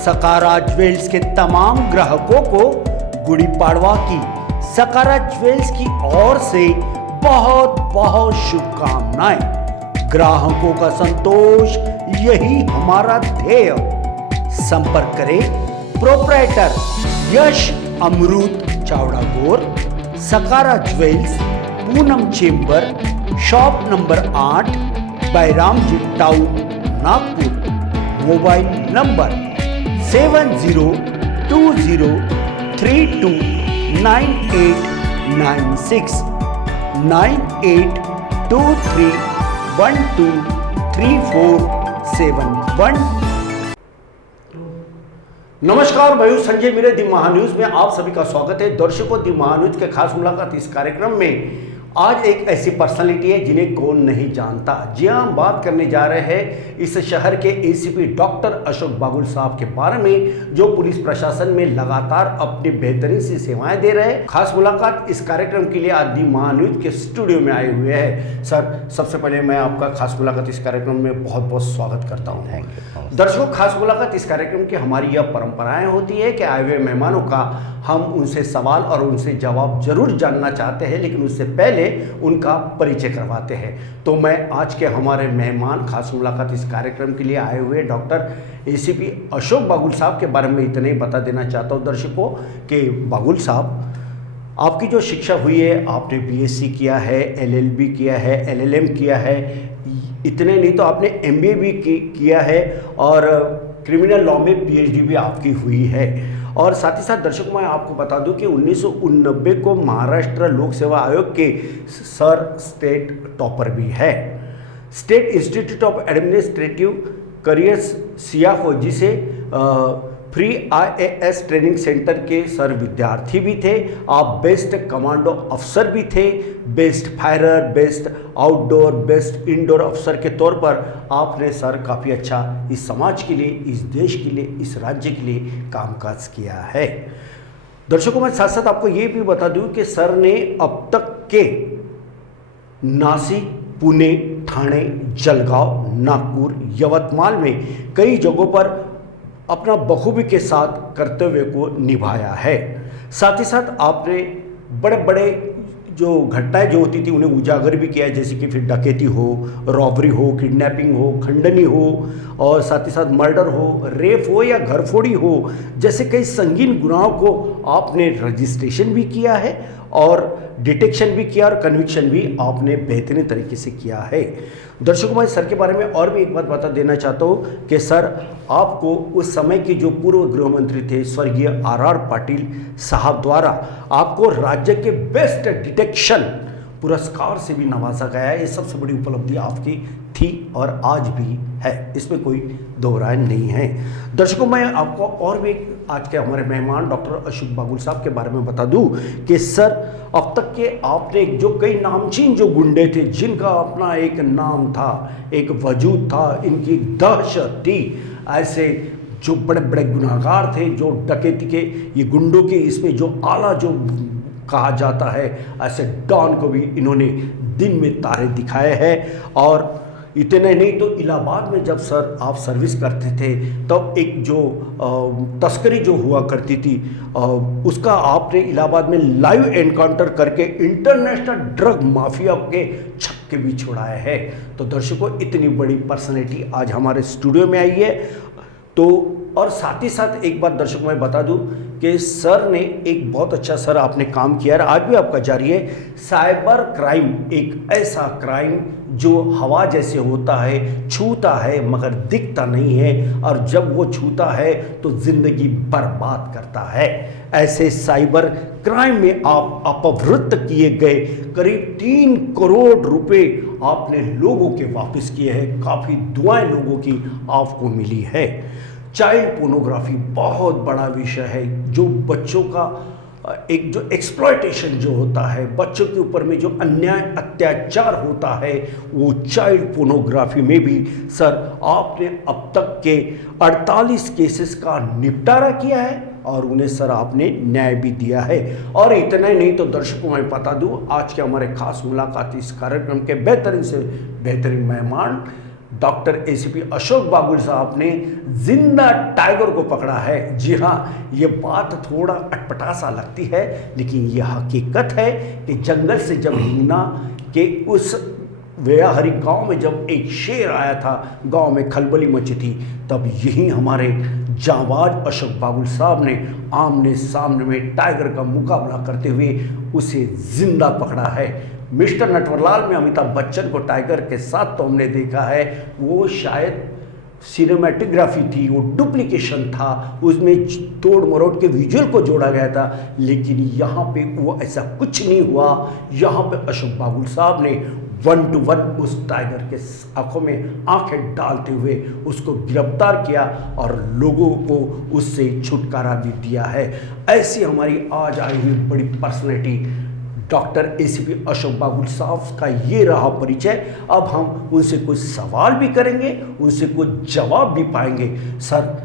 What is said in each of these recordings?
सकारा jewels के तमाम ग्राहकों को गुड़ी पाड़वा की सकारा ज्वेल्स की ओर से बहुत बहुत शुभकामनाएं। ग्राहकों का संतोष यही हमारा ध्येय। संपर्क करें प्रोप्राइटर यश Amrit Chavda Gor, Sakara Jewels, Poonam Chamber, shop number 8, Bairamji Town, Nagpur. Mobile number 7020329896 9823123471। नमस्कार, मैं हूं संजय मेरे दी महान्यूज में आप सभी का स्वागत है। दर्शकों, दी महान्यूज के खास मुलाकात इस कार्यक्रम में आज एक ऐसी पर्सनालिटी है जिन्हें कौन नहीं जानता। जी हां, हम बात करने जा रहे हैं इस शहर के एसीपी डॉक्टर अशोक बागुल साहब के बारे में, जो पुलिस प्रशासन में लगातार अपनी बेहतरीन सी सेवाएं दे रहे हैं। खास मुलाकात इस कार्यक्रम के लिए आज दी महान्यूज के स्टूडियो में आए हुए हैं। सर, सबसे पहले मैं आपका खास मुलाकात इस कार्यक्रम में बहुत बहुत स्वागत करता हूँ। Thank you. दर्शकों, खास मुलाकात इस कार्यक्रम की हमारी यह परंपराएं होती है कि आए हुए मेहमानों का हम उनसे सवाल और उनसे जवाब जरूर जानना चाहते हैं, लेकिन उससे पहले उनका परिचय करवाते हैं। तो मैं आज के हमारे मेहमान खास मुलाकात इस कार्यक्रम के लिए आए हुए डॉक्टर एसीपी अशोक बागुल साहब के बारे में इतना ही बता देना चाहता हूँ दर्शकों कि बागुल साहब, आपकी जो शिक्षा हुई है, आपने बीएससी किया है, एलएलबी किया है, एलएलएम किया है, इतने नहीं तो आपने एमबीए भी किया है और क्रिमिनल लॉ में पीएचडी भी आपकी हुई है। और साथ ही साथ दर्शकों, मैं आपको बता दूं कि 1989 को महाराष्ट्र लोक सेवा आयोग के सर स्टेट टॉपर भी है। State Institute of Administrative Careers सियाहो, जिसे फ्री आईएएस ट्रेनिंग सेंटर के सर विद्यार्थी भी थे। आप बेस्ट कमांडो अफसर भी थे, best firer, best outdoor, best indoor अफसर के तौर पर आपने सर काफ़ी अच्छा इस समाज के लिए, इस देश के लिए, इस राज्य के लिए कामकाज किया है। दर्शकों, मैं साथ साथ आपको ये भी बता दूं कि सर ने अब तक के नासिक, पुणे, ठाणे, जलगांव, नागपुर, यवतमाल में कई जगहों पर अपना बखूबी के साथ कर्तव्य को निभाया है। साथ ही साथ आपने बड़े बड़े जो घटनाएं जो होती थी उन्हें उजागर भी किया है, जैसे कि फिर डकैती हो, रॉबरी हो, किडनैपिंग हो, खंडनी हो, और साथ ही साथ मर्डर हो, रेप हो या घरफोड़ी हो, जैसे कई संगीन गुनाहों को आपने रजिस्ट्रेशन भी किया है और डिटेक्शन भी किया और कन्विक्शन भी आपने बेहतरीन तरीके से किया है। दर्शकों, मैं सर के बारे में और भी एक बात बता देना चाहता हूँ कि सर आपको उस समय के जो पूर्व गृह मंत्री थे स्वर्गीय आर पाटिल साहब द्वारा आपको राज्य के बेस्ट डिटेक्शन पुरस्कार से भी नवाजा गया है। ये सबसे बड़ी उपलब्धि आपकी थी और आज भी है, इसमें कोई दो राय नहीं है। दर्शकों, मैं आपको और भी आज के हमारे मेहमान डॉक्टर अशोक बागुल साहब के बारे में बता दूं कि सर अब तक के आपने जो कई नामचीन जो गुंडे थे, जिनका अपना एक नाम था, एक वजूद था, इनकी दहशत थी, ऐसे जो बड़े बड़े गुनाहगार थे, जो डकैती के ये गुंडों के इसमें जो आला जो कहा जाता है, ऐसे डॉन को भी इन्होंने दिन में तारे दिखाए हैं। और इतने नहीं तो इलाहाबाद में जब सर आप सर्विस करते थे तब एक जो तस्करी जो हुआ करती थी उसका आपने इलाहाबाद में लाइव एनकाउंटर करके इंटरनेशनल ड्रग माफिया के छक्के भी छुड़ाए हैं। तो दर्शकों, इतनी बड़ी पर्सनैलिटी आज हमारे स्टूडियो में आई है। तो और साथ ही साथ एक बात दर्शकों मैं बता दूं कि सर ने एक बहुत अच्छा सर आपने काम किया है, आज भी आपका जारी है। साइबर क्राइम एक ऐसा क्राइम जो हवा जैसे होता है, छूता है मगर दिखता नहीं है, और जब वो छूता है तो जिंदगी बर्बाद करता है। ऐसे साइबर क्राइम में आप अपहृत किए गए करीब 3 करोड़ रुपए आपने लोगों के वापस किए हैं। काफ़ी दुआएं लोगों की आपको मिली है। चाइल्ड पोर्नोग्राफी बहुत बड़ा विषय है, जो बच्चों का एक जो एक्सप्लॉयटेशन जो होता है, बच्चों के ऊपर में जो अन्याय अत्याचार होता है, वो चाइल्ड पोर्नोग्राफी में भी सर आपने अब तक के 48 केसेस का निपटारा किया है और उन्हें सर आपने न्याय भी दिया है। और इतना ही नहीं तो दर्शकों मैं बता दूं, आज के हमारे खास मुलाकात इस कार्यक्रम के बेहतरीन से बेहतरीन मेहमान डॉक्टर एसीपी अशोक बाबुल साहब ने जिंदा टाइगर को पकड़ा है। जी हाँ, ये बात थोड़ा अटपटा सा लगती है, लेकिन यह हकीकत है कि जंगल से जब हिंगना के उस वेयाहरी गांव में जब एक शेर आया था, गांव में खलबली मची थी, तब यही हमारे जांबाज अशोक बाबुल साहब ने आमने सामने में टाइगर का मुकाबला करते हुए उसे जिंदा पकड़ा है। मिस्टर नटवरलाल में अमिताभ बच्चन को टाइगर के साथ तो हमने देखा है, वो शायद सिनेमेटोग्राफी थी, वो डुप्लीकेशन था, उसमें तोड़ मरोड़ के विजुअल को जोड़ा गया था, लेकिन यहाँ पे वो ऐसा कुछ नहीं हुआ। यहाँ पे अशोक बाबुल साहब ने 1 to 1 उस टाइगर के आंखों में आंखें डालते हुए उसको गिरफ्तार किया और लोगों को उससे छुटकारा भी दिया है। ऐसी हमारी आज आई हुई बड़ी पर्सनैलिटी डॉक्टर एसीपी अशोक बाबुल साहब का ये रहा परिचय। अब हम उनसे कुछ सवाल भी करेंगे, उनसे कुछ जवाब भी पाएंगे। सर,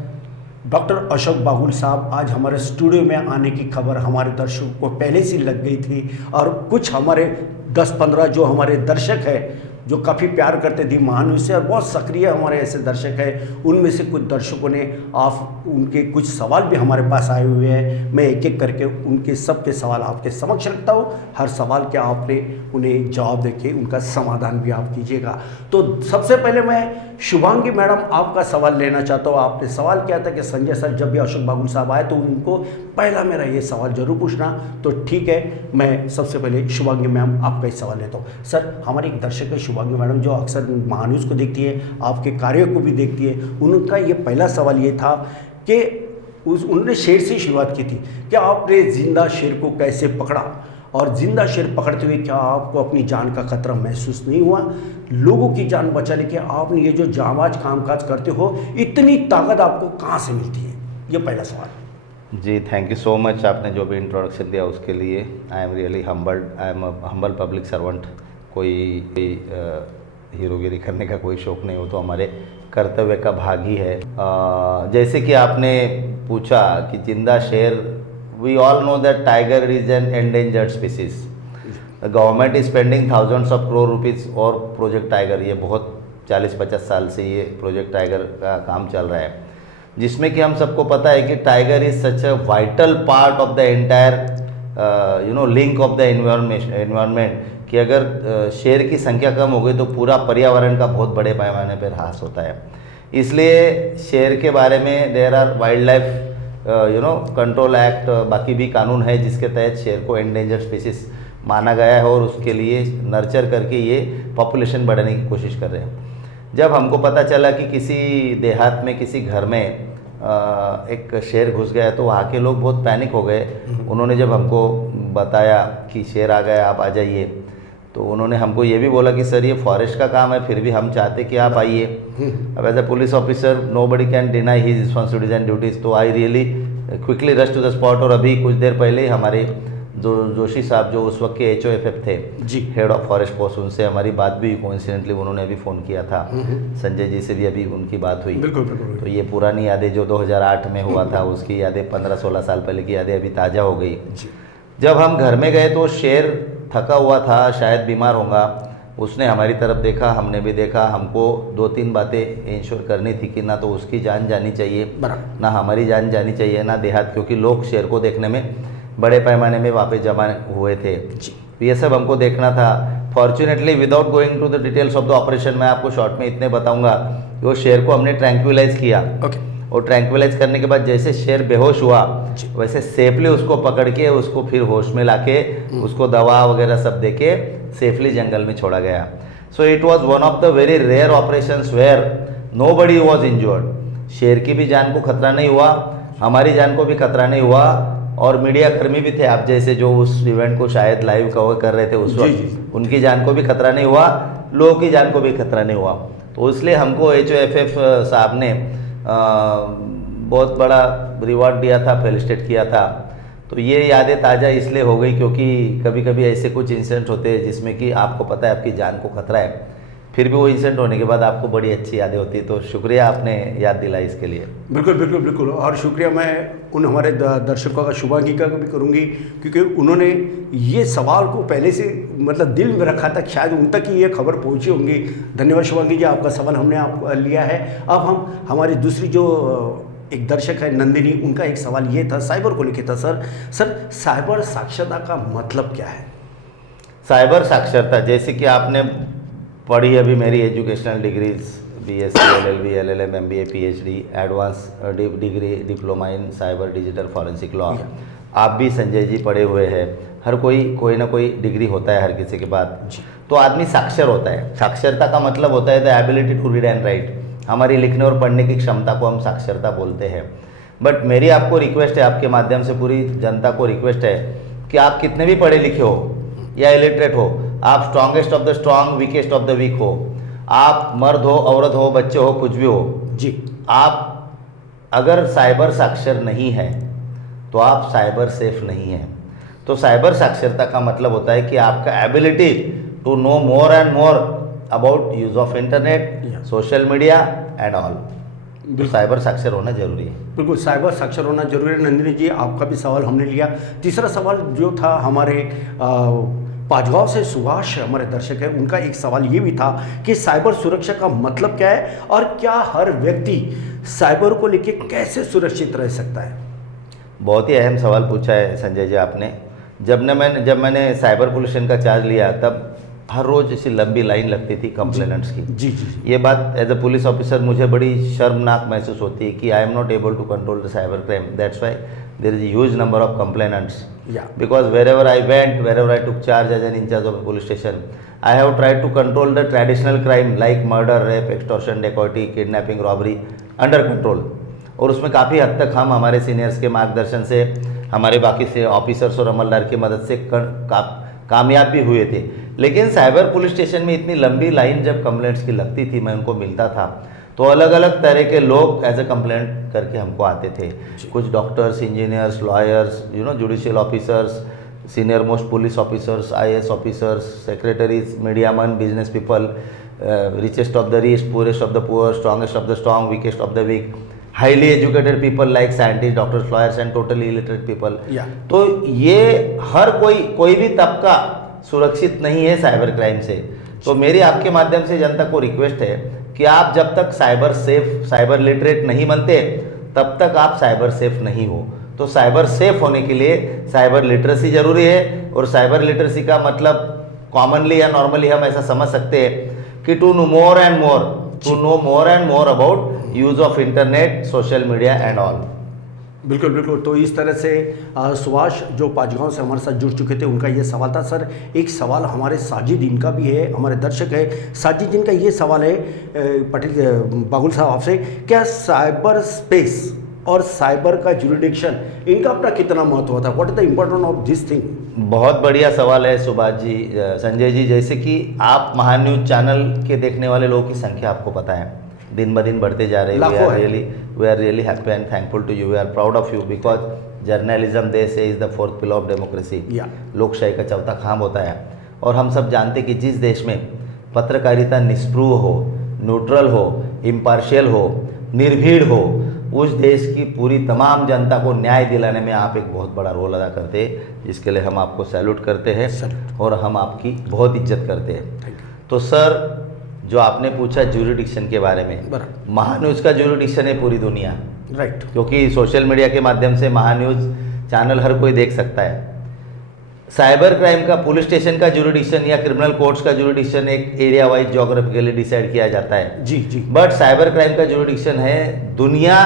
डॉक्टर अशोक बाबुल साहब, आज हमारे स्टूडियो में आने की खबर हमारे दर्शकों को पहले से लग गई थी, और कुछ हमारे 10-15 जो हमारे दर्शक हैं जो काफ़ी प्यार करते थे महानुष से, और बहुत सक्रिय हमारे ऐसे दर्शक हैं, उनमें से कुछ दर्शकों ने आप उनके कुछ सवाल भी हमारे पास आए हुए हैं। मैं एक एक करके उनके सबके सवाल आपके समक्ष रखता हूँ। हर सवाल के आपने उन्हें जवाब देके उनका समाधान भी आप कीजिएगा। तो सबसे पहले मैं शुभांगी मैडम आपका सवाल लेना चाहता हूँ। आपने सवाल किया था कि संजय सर जब भी अशोक बाबुल साहब आए तो उनको पहला मेरा ये सवाल जरूर पूछना, तो ठीक है, मैं सबसे पहले शुभांगी मैम आपका ही सवाल लेता हूँ। सर, हमारे एक दर्शक है शुभांगी मैडम, जो अक्सर महान्यूज़ को देखती है, आपके कार्यों को भी देखती है। उनका ये पहला सवाल ये था कि उन्होंने शेर से शुरुआत की थी, क्या आपने जिंदा शेर को कैसे पकड़ा, और जिंदा शेर पकड़ते हुए क्या आपको अपनी जान का खतरा महसूस नहीं हुआ? लोगों की जान बचाने के आपने ये जो जांबाज कामकाज करते हो, इतनी ताकत आपको कहाँ से मिलती है? ये पहला सवाल। जी, थैंक यू सो मच। आपने जो भी इंट्रोडक्शन दिया उसके लिए I am really humbled. I am humble public servant. कोई हीरोगिरी करने का कोई शौक नहीं हो, तो हमारे कर्तव्य का भाग ही है। जैसे कि आपने पूछा कि जिंदा शेर, we all know that tiger is an endangered species. Government is spending thousands of crore rupees और प्रोजेक्ट टाइगर, ये बहुत 40-50 साल से ये प्रोजेक्ट टाइगर का काम चल रहा है, जिसमें कि हम सबको पता है कि tiger is such a vital part of the entire link of the environment, कि अगर शेर की संख्या कम हो गई तो पूरा पर्यावरण का बहुत बड़े पैमाने पर ह्रास होता है। इसलिए शेर के बारे में there are wildlife control act, बाकी भी कानून है जिसके तहत शेर को एंडेंजर्ड स्पीसीज माना गया है, और उसके लिए नर्चर करके ये पॉपुलेशन बढ़ाने की कोशिश कर रहे हैं। जब हमको पता चला कि किसी देहात में किसी घर में एक शेर घुस गया, तो वहाँ के लोग बहुत पैनिक हो गए। उन्होंने जब हमको बताया कि शेर आ गया, आप आ जाइए, तो उन्होंने हमको ये भी बोला कि सर ये फॉरेस्ट का काम है, फिर भी हम चाहते कि आप आइए। अब as a police officer nobody can deny his responsibilities and duties, तो I really quickly rush to the spot. और अभी कुछ देर पहले ही हमारे जो जोशी साहब जो उस वक्त के HOFF थे जी, हेड ऑफ फॉरेस्ट फोर्स, उनसे हमारी बात भी कोइंसिडेंटली उन्होंने अभी फ़ोन किया था। संजय जी से भी अभी उनकी बात हुई। बिल्कुल बिल्कुल। तो ये पुरानी यादें जो 2008 में हुआ था, उसकी यादें 15-16 साल पहले की यादें अभी ताज़ा हो गई। जब हम घर में गए तो शेर थका हुआ था, शायद बीमार होगा। उसने हमारी तरफ देखा, हमने भी देखा। हमको 2-3 बातें इंश्योर करनी थी कि ना तो उसकी जान जानी चाहिए, ना हमारी जान जानी चाहिए, ना देहात, क्योंकि लोग शेर को देखने में बड़े पैमाने में वापस जमा हुए थे। ये सब हमको देखना था। Fortunately without going to the details of the operation, मैं आपको शॉर्ट में इतने बताऊंगा कि वो शेर को हमने ट्रैंक्विलाइज किया। और ट्रैंक्विलाइज करने के बाद जैसे शेर बेहोश हुआ, वैसे सेफली उसको पकड़ के उसको फिर होश में लाके उसको दवा वगैरह सब दे के सेफली जंगल में छोड़ा गया। So it was one of the very rare operations where nobody was injured. शेर की भी जान को खतरा नहीं हुआ, हमारी जान को भी खतरा नहीं हुआ, और मीडिया कर्मी भी थे आप जैसे जो उस इवेंट को शायद लाइव कवर कर रहे थे उस वक्त, उनकी जान को भी खतरा नहीं हुआ, लोगों की जान को भी खतरा नहीं हुआ। तो इसलिए हमको HOFF साहब ने बहुत बड़ा रिवॉर्ड दिया था, फेलिसिटेट किया था। तो ये यादें ताज़ा इसलिए हो गई क्योंकि कभी कभी ऐसे कुछ इंसिडेंट होते हैं जिसमें कि आपको पता है आपकी जान को खतरा है, फिर भी वो इंसिडेंट होने के बाद आपको बड़ी अच्छी यादें होती है। तो शुक्रिया आपने याद दिलाई इसके लिए। बिल्कुल बिल्कुल बिल्कुल। और शुक्रिया मैं उन हमारे दर्शकों का, शुभांगी का भी करूँगी, क्योंकि उन्होंने ये सवाल को पहले से मतलब दिल में रखा था, शायद उन तक ही ये खबर पहुंची होंगी। धन्यवाद शुभांगी जी, आपका सवाल हमने आप लिया है। अब हम हमारी दूसरी जो एक दर्शक है नंदिनी, उनका एक सवाल ये था, साइबर को लेके था। सर साइबर साक्षरता का मतलब क्या है? साइबर साक्षरता, जैसे कि आपने पढ़ी अभी मेरी educational degrees BSc LLB LLM MBA PhD advance degree diploma in cyber digital forensic law. आप भी संजय जी पढ़े हुए हैं, हर कोई ना कोई डिग्री होता है हर किसी के पास, तो आदमी साक्षर होता है। साक्षरता का मतलब होता है the ability to read and write, हमारी लिखने और पढ़ने की क्षमता को हम साक्षरता बोलते हैं। बट मेरी आपको रिक्वेस्ट है, आपके माध्यम से पूरी जनता को रिक्वेस्ट है कि आप कितने भी पढ़े लिखे हो या इलिटरेट हो, आप strongest of the strong weakest of the weak हो, आप मर्द हो औरत हो बच्चे हो कुछ भी हो जी, आप अगर साइबर साक्षर नहीं है तो आप साइबर सेफ नहीं हैं। तो साइबर साक्षरता का मतलब होता है कि आपका ability to know more and more about use of internet, social media and all. तो साइबर साक्षर होना जरूरी है। बिल्कुल, साइबर साक्षर होना जरूरी है। नंदिनी जी, आपका भी सवाल हमने लिया। तीसरा सवाल जो था हमारे पांचगांव से सुभाष हमारे दर्शक है, उनका एक सवाल ये भी था कि साइबर सुरक्षा का मतलब क्या है और क्या हर व्यक्ति साइबर को लेके कैसे सुरक्षित रह सकता है? बहुत ही अहम सवाल पूछा है संजय जी आपने। जब मैंने साइबर पुलिस का चार्ज लिया तब हर रोज़ ऐसी लंबी लाइन लगती थी कंप्लेनेंट्स की। जी जी जी। ये बात एज अ पुलिस ऑफिसर मुझे बड़ी शर्मनाक महसूस होती है कि I am not able to control the cyber crime, that's why there is huge number of complainants. Because wherever I went, wherever I took charge as an in charge of a police station, I have tried to control the traditional crime like murder, rape, extortion, dacoity, kidnapping, robbery under control। और उसमें काफ़ी हद तक हम हमारे seniors के मार्गदर्शन से, हमारे बाकी से ऑफिसर्स और अमलदार की मदद से कामयाब भी हुए थे। लेकिन साइबर पुलिस स्टेशन में इतनी लंबी लाइन जब कंप्लेंट्स की लगती थी, मैं उनको मिलता था तो अलग अलग तरह के लोग एज ए कंप्लेंट करके हमको आते थे। कुछ doctors, engineers, lawyers, judicial officers, senior most police officers, IAS officers, secretaries, media man, business people, richest of the rich, poorest of the poor, strongest of the strong, weakest of the weak, highly educated people like scientist, doctors, lawyers and totally illiterate people. तो ये हर कोई भी तबका सुरक्षित नहीं है cyber crime से। तो मेरी आपके माध्यम से जनता को रिक्वेस्ट है कि आप जब तक साइबर सेफ, साइबर लिटरेट नहीं बनते तब तक आप साइबर सेफ नहीं हो। तो साइबर सेफ होने के लिए साइबर लिटरेसी जरूरी है। और साइबर लिटरेसी का मतलब कॉमनली या नॉर्मली हम ऐसा समझ सकते हैं कि to know more and more about use of internet, social media and all. बिल्कुल बिल्कुल। तो इस तरह से सुभाष जो पांचगांव से हमारे साथ जुड़ चुके थे, उनका ये सवाल था। सर एक सवाल हमारे साजिद इनका भी है, हमारे दर्शक है साजिद, इनका ये सवाल है पटेल बागुल साहब आपसे, क्या साइबर स्पेस और साइबर का जुरिडिक्शन इनका अपना कितना महत्व होता है? What is the importance of this thing? बहुत बढ़िया सवाल है सुभाष जी, संजय जी। जैसे कि आप महान्यूज चैनल के देखने वाले लोगों की संख्या आपको पता है दिन ब दिन बढ़ते जा रही है। We are really happy and thankful to you, we are proud of you because journalism they say is the fourth pillar of democracy. लोकशाही का चौथा खाम होता है। और हम सब जानते कि जिस देश में पत्रकारिता निष्पृह हो, न्यूट्रल हो, इम्पार्शियल हो, निर्भीड़ हो, उस देश की पूरी तमाम जनता को न्याय दिलाने में आप एक बहुत बड़ा रोल अदा करते हैं, जिसके लिए हम आपको सैल्यूट करते हैं और हम आपकी बहुत इज्जत करते हैं। तो सर जो आपने पूछा ज्यूरिडिक्शन के बारे में, महान्यूज का ज्यूरिडिक्शन है पूरी दुनिया, राइट, क्योंकि सोशल मीडिया के माध्यम से महान्यूज चैनल हर कोई देख सकता है। साइबर क्राइम का पुलिस स्टेशन का ज्यूरिडिक्शन या क्रिमिनल कोर्ट्स का ज्यूरिडिक्शन एक एरिया वाइज ज्योग्राफिकली डिसाइड किया जाता है। जी जी। बट साइबर क्राइम का ज्यूरिडिक्शन है दुनिया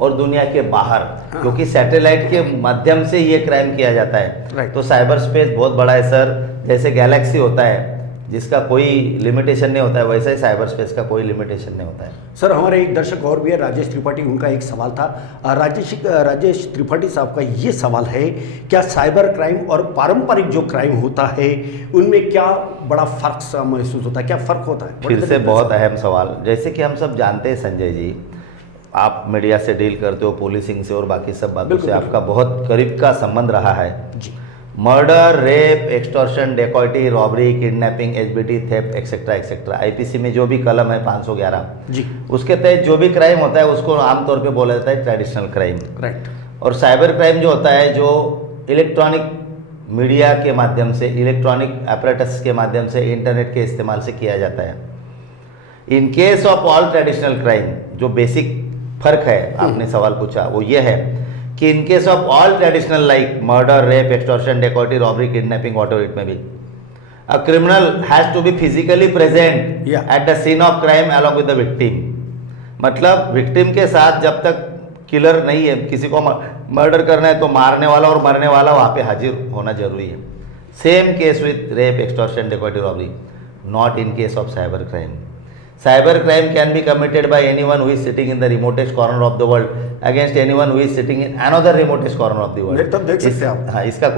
और दुनिया के बाहर, क्योंकि सैटेलाइट के माध्यम से ये क्राइम किया जाता है। तो साइबर स्पेस बहुत बड़ा है सर। जैसे गैलेक्सी होता है जिसका कोई लिमिटेशन नहीं होता है, वैसा ही साइबर स्पेस का कोई लिमिटेशन नहीं होता है। सर हमारे एक दर्शक और भी है, राजेश त्रिपाठी, उनका एक सवाल था। राजेश त्रिपाठी साहब का ये सवाल है, क्या साइबर क्राइम और पारंपरिक जो क्राइम होता है उनमें क्या बड़ा फर्क सा महसूस होता है, क्या फ़र्क होता है? फिर से बहुत अहम सवाल। जैसे कि हम सब जानते हैं संजय जी, आप मीडिया से डील करते हो, पुलिसिंग से और बाकी सब बातों से आपका बहुत करीब का संबंध रहा है जी। Murder, rape, extortion, dacoity, robbery, kidnapping, HBT, theft etcetera etcetera, IPC में जो भी कलम है 511 जी, उसके तहत जो भी क्राइम होता है उसको आमतौर पे बोला जाता है ट्रेडिशनल क्राइम। राइट। और साइबर क्राइम जो होता है, जो इलेक्ट्रॉनिक मीडिया के माध्यम से, इलेक्ट्रॉनिक apparatus के माध्यम से, इंटरनेट के इस्तेमाल से किया जाता है। In case of all traditional crime, जो बेसिक फर्क है आपने सवाल पूछा वो ये है कि in case of all traditional like murder, rape, extortion, dacoity, robbery, kidnapping, whatever it may be, a criminal has to be physically present at the scene of crime along with the victim. मतलब victim के साथ जब तक killer नहीं है, किसी को murder करना है तो मारने वाला और मरने वाला वहाँ पे हाजिर होना जरूरी है। Same case with rape, extortion, dacoity, robbery, not in case of cyber crime. Cyber crime can be committed by anyone who is sitting in the remotest corner of the world against anyone who is sitting in another remotest corner of the world। तब देख सकते हैं आप। हाँ, इसका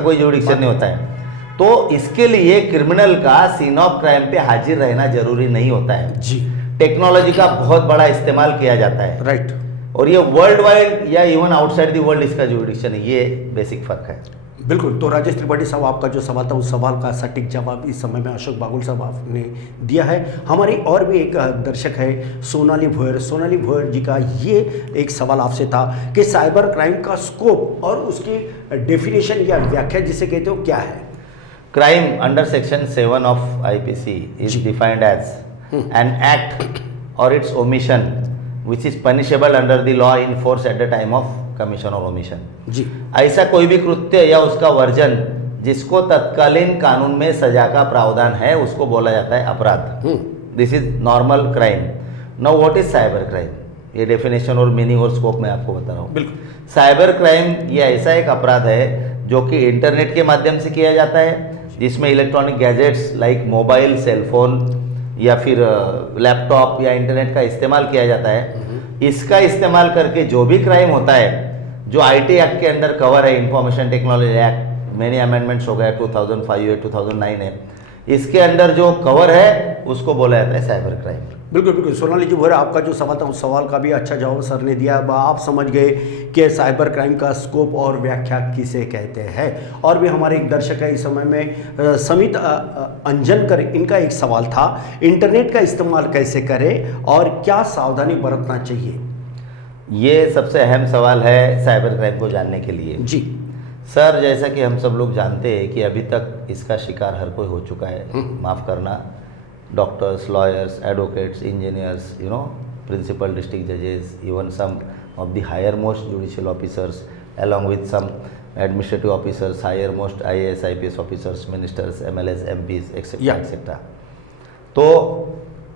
कोई जुडिक्शन नहीं होता है। तो इसके लिए क्रिमिनल का सीन ऑफ क्राइम पे हाजिर रहना जरूरी नहीं होता है जी। टेक्नोलॉजी का बहुत बड़ा इस्तेमाल किया जाता है, राइट। और ये वर्ल्ड वाइड या इवन आउटसाइड द वर्ल्ड इसका जुडिक्शन है, ये बेसिक फर्क है। बिल्कुल। तो राजेश त्रिपाठी साहब, आपका जो सवाल था उस सवाल का सटीक जवाब इस समय में अशोक बागुल साहब आपने दिया है। हमारी और भी एक दर्शक है सोनाली भोयर। सोनाली भोयर जी का ये एक सवाल आपसे था कि साइबर क्राइम का स्कोप और उसकी डेफिनेशन या व्याख्या जिसे कहते हो क्या है? Crime under section 7 of IPC is defined as an act और its omission which is punishable under the law in force at the time of commission और ओमिशन। जी। ऐसा कोई भी कृत्य या उसका वर्जन जिसको तत्कालीन कानून में सजा का प्रावधान है उसको बोला जाता है अपराध। This is normal crime. Now what is cyber crime? ये डेफिनेशन और मीनिंग और स्कोप मैं आपको बता रहा हूँ। बिल्कुल। साइबर क्राइम ये ऐसा एक अपराध है जो कि इंटरनेट के माध्यम से किया जाता है, जिसमें electronic gadgets like mobile, cellphone या फिर लैपटॉप या इंटरनेट का इस्तेमाल किया जाता है। इसका इस्तेमाल करके जो भी क्राइम होता है जो आईटी एक्ट के अंडर कवर है, information technology act, many amendments हो गए, 2005 है, 2009 है, इसके अंडर जो कवर है उसको बोला जाता है साइबर क्राइम। बिल्कुल बिल्कुल। सोनाली जी भोयर, आपका जो सवाल था उस सवाल का भी अच्छा जवाब सर ने दिया। अब आप समझ गए कि साइबर क्राइम का स्कोप और व्याख्या किसे कहते हैं। और भी हमारे एक दर्शक है इस समय में समित अंजनकर, इनका एक सवाल था, इंटरनेट का इस्तेमाल कैसे करें और क्या सावधानी बरतना चाहिए? ये सबसे अहम सवाल है साइबर क्राइम को जानने के लिए। जी सर, जैसा कि हम सब लोग जानते हैं कि अभी तक इसका शिकार हर कोई हो चुका है, माफ़ करना, doctors, lawyers, advocates, engineers, principal district जजेस, even some of the higher most judicial officers along with some administrative officers, higher most IAS, IPS officers, ministers, MLAs, MPs, etc. etc. तो